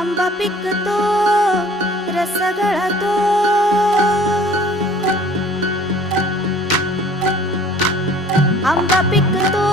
आंबा पिकतो रस गळतो आंबा पिकतो